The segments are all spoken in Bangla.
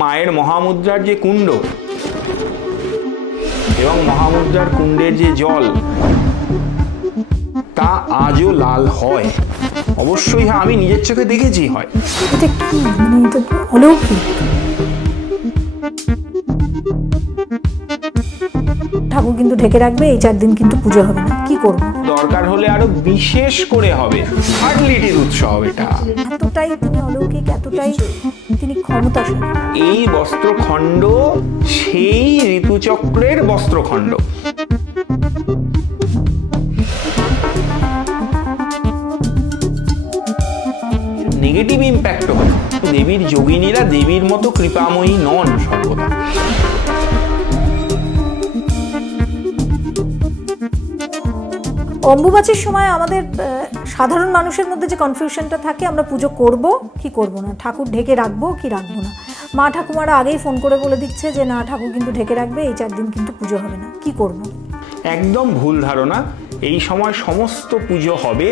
মায়ের মহামুদ্রার যে কুণ্ড এবং মহামুদ্রার কুণ্ডের যে জল তা আজও লাল হয়। অবশ্যই আমি নিজের চোখে দেখেছি হয়। এটা কি মানে এটা অলৌকিক। ঠাকুর কিন্তু ঢেকে রাখবে, এই 4 দিন কিন্তু পুজো হবে না, কি করবো? দরকার হলে আরো বিশেষ করে হবে, ফার্টিলিটির উৎসব। এটা এতটাই তিনি অলৌকিক, এতটাই তিনি ক্ষমতাশালী। এই বস্ত্রখণ্ড সেই ঋতুচক্রের বস্ত্রখণ্ড। নেগেটিভ ইম্প্যাক্ট হয়। দেবীর যোগিনীরা দেবীর মতো কৃপাময়ী নন সর্বদা। অম্বুবাচীর সময় আমাদের সাধারণ মানুষের মধ্যে যে কনফিউশনটা থাকে, আমরা পুজো করব কি করব না, ঠাকুর ঢেকে রাখবো কি রাখবো না। মা ঠাকুমারা আগেই ফোন করে বলে দিচ্ছে যে না, ঠাকুর কিন্তু ঢেকে রাখবে, এই 4 দিন কিন্তু পুজো হবে না, কি করব? একদম ভুল ধারণা। এই সময় সমস্ত পুজো হবে,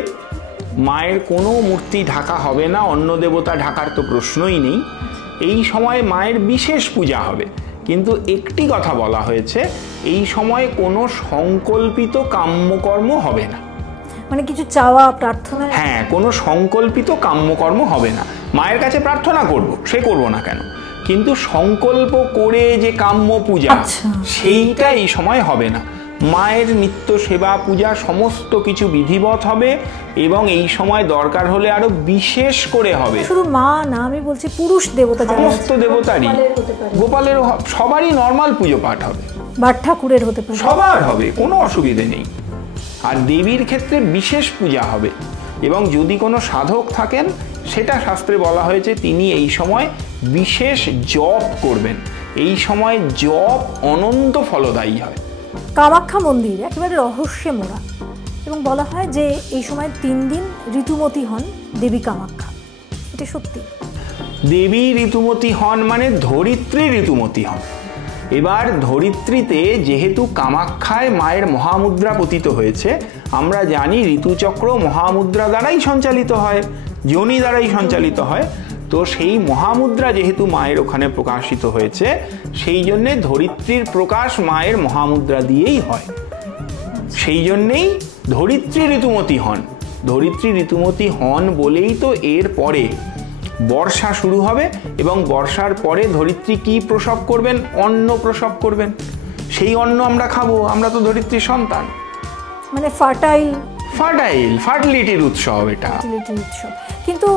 মায়ের কোনো মূর্তি ঢাকা হবে না, অন্য দেবতা ঢাকার তো প্রশ্নই নেই। এই সময় মায়ের বিশেষ পূজা হবে, কিন্তু একটি কথা বলা হয়েছে, এই সময় কোনো সংকল্পিত কাম্যকর্ম হবে না। মানে কিছু চাওয়া প্রার্থনা? হ্যাঁ, কোনো সংকল্পিত কাম্যকর্ম হবে না। মায়ের কাছে প্রার্থনা করব, সে করব না কেন, কিন্তু সংকল্প করে যে কাম্য পূজা সেইটা এই সময় হবে না। মায়ের নিত্য সেবা পূজা সমস্ত কিছু বিধিবৎ হবে এবং এই সময় দরকার হলে আরো বিশেষ করে হবে। শুধু মা না, আমি বলছি পুরুষ দেবতা, সমস্ত দেবতারই, গোপালেরও, সবারই নর্মাল পুজো পাঠ হবে, বাট ঠাকুরের হতে পারে, সবার হবে, কোনো অসুবিধে নেই। আর দেবীর ক্ষেত্রে বিশেষ পূজা হবে এবং যদি কোনো সাধক থাকেন, সেটা শাস্ত্রে বলা হয়েছে তিনি এই সময় বিশেষ জপ করবেন। এই সময় জপ অনন্ত ফলদায়ী হয়। কামাখ্যা মন্দির একেবারে রহস্যে মোড়া এবং বলা হয় যে এই সময় 3 দিন ঋতুমতী হন দেবী কামাখ্যা। এটা সত্যি? দেবী ঋতুমতী হন মানে ধরিত্রী ঋতুমতী হন। এবার ধরিত্রীতে যেহেতু কামাখ্যায় মায়ের মহামুদ্রা পতিত হয়েছে, আমরা জানি ঋতুচক্র মহামুদ্রা দ্বারাই সঞ্চালিত হয়, যোনি দ্বারাই সঞ্চালিত হয়। তো সেই মহামুদ্রা যেহেতু মায়ের ওখানে প্রকাশিত হয়েছে, সেই জন্যে ধরিত্রীর প্রকাশ মায়ের মহামুদ্রা দিয়েই হয়। সেই জন্যেই ধরিত্রী ঋতুমতী হন। ধরিত্রী ঋতুমতী হন বলেই তো এর পরে বর্ষা শুরু হবে এবং বর্ষার পরে ধরিত্রী কি প্রসব করবেন? অন্ন প্রসব করবেন। সেই অন্ন আমরা খাবো, আমরা তো ধরিত্রীর সন্তান। মানে ফার্টিলিটির উৎসব এটা। উৎসব। কিন্তু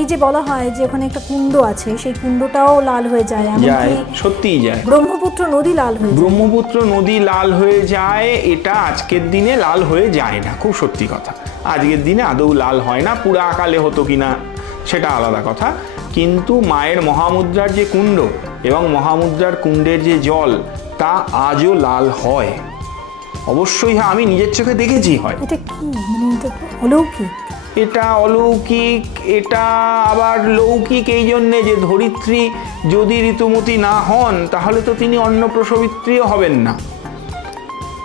এই যে বলা হয় যে ওখানে একটা কুণ্ড আছে, সেই কুণ্ডটাও লাল হয়ে যায়, সত্যিই যায়। ব্রহ্মপুত্র নদী লাল হয়ে যায়। ব্রহ্মপুত্র নদী লাল হয়ে যায়, এটা আজকের দিনে লাল হয়ে যায় না, খুব সত্যি কথা। আজকের দিনে আদৌ লাল হয় না, পুরা আকালে হতো কিনা সেটা আলাদা কথা। কিন্তু মায়ের মহামুদ্রার যে কুণ্ড এবং মহামুদ্রার কুণ্ডের যে জল তা আজও লাল হয়। অবশ্যই আমি নিজের চোখে দেখেছি হয়। এটা কি মানে এটা অলৌকিক? এটা অলৌকিক, এটা আবার লৌকিক এই জন্যে যে ধরিত্রী যদি ঋতুমতী না হন তাহলে তো তিনি অন্নপ্রসবিত্রীও হবেন না,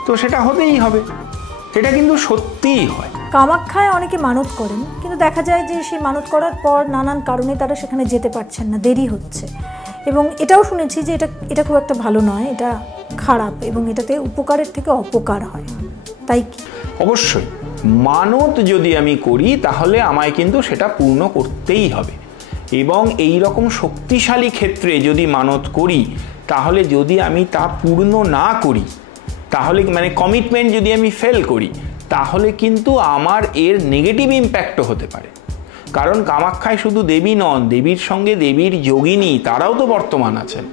তো সেটা হতেই হবে। এটা কিন্তু সত্যিই হয়। কামাখ্যায় অনেকে মানত করেন, কিন্তু দেখা যায় যে সেই মানত করার পর নানান কারণে তারা সেখানে যেতে পারছেন না, দেরি হচ্ছে। এবং এটাও শুনেছি যে এটা খুব একটা ভালো নয়, এটা খারাপ এবং এটাতে উপকারের থেকে অপকার হয়, তাই কি? অবশ্যই মানত যদি আমি করি তাহলে আমায় কিন্তু সেটা পূর্ণ করতেই হবে। এবং এই রকম শক্তিশালী ক্ষেত্রে যদি মানত করি, তাহলে যদি আমি তা পূর্ণ না করি, তাহলে মানে কমিটমেন্ট যদি আমি ফেল করি, তাহলে কিন্তু আমার এর নেগেটিভ ইম্প্যাক্টও হতে পারে। কারণ কামাখ্যায় শুধু দেবী নন, দেবীর সঙ্গে দেবীর যোগিনী তারাও তো বর্তমান আছেন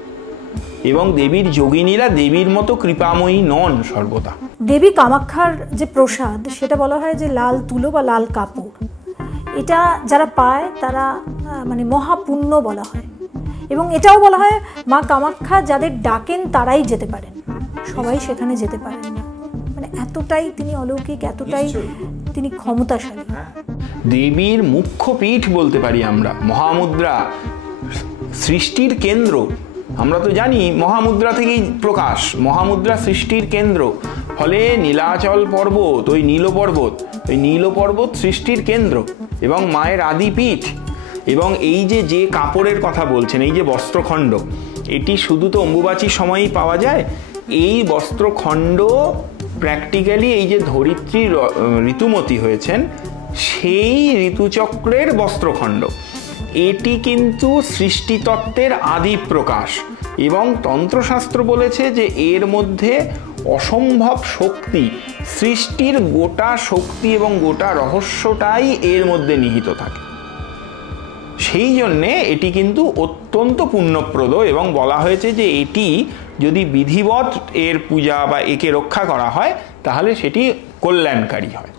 এবং দেবীর যোগিনীরা দেবীর মতো কৃপাময়ী নন সর্বদা। দেবী কামাখ্যার যে প্রসাদ, সেটা বলা হয় যে লাল তুলো বা লাল কাপড়, এটা যারা পায় তারা মানে মহাপুণ্য বলা হয়। এবং এটাও বলা হয় মা কামাখ্যা যাদের ডাকেন তারাই যেতে পারেন, সবাই সেখানে যেতে পারেন না। মানে এতটাই তিনি অলৌকিক, এতটাই তিনি ক্ষমতাশালী। দেবীর মুখ্য পীঠ বলতে পারি আমরা। মহামুদ্রা সৃষ্টির কেন্দ্র, আমরা তো জানি মহামুদ্রা থেকেই প্রকাশ, মহামুদ্রা সৃষ্টির কেন্দ্র। ফলে নীলাচল পর্বত, ওই নীল পর্বত সৃষ্টির কেন্দ্র এবং মায়ের আদি পীঠ। এবং এই যে কাপড়ের কথা বলছেন, এই যে বস্ত্রখণ্ড, এটি শুধু তো অম্বুবাচীর সময়ই পাওয়া যায়। এই বস্ত্রখণ্ড প্র্যাকটিক্যালি এই যে ধরিত্রী ঋতুমতী হয়েছেন সেই ঋতুচক্রের বস্ত্রখণ্ড। এটি কিন্তু সৃষ্টিতত্ত্বের আদি প্রকাশ, এবং তন্ত্রশাস্ত্র বলেছে যে এর মধ্যে অসম্ভব শক্তি, সৃষ্টির গোটা শক্তি এবং গোটা রহস্যটাই এর মধ্যে নিহিত থাকে। সেই জন্যে এটি কিন্তু অত্যন্ত পুণ্যপ্রদ, এবং বলা হয়েছে যে এটি যদি বিধিবৎ এর পূজা বা একে রক্ষা করা হয় তাহলে সেটি কল্যাণকারী হয়।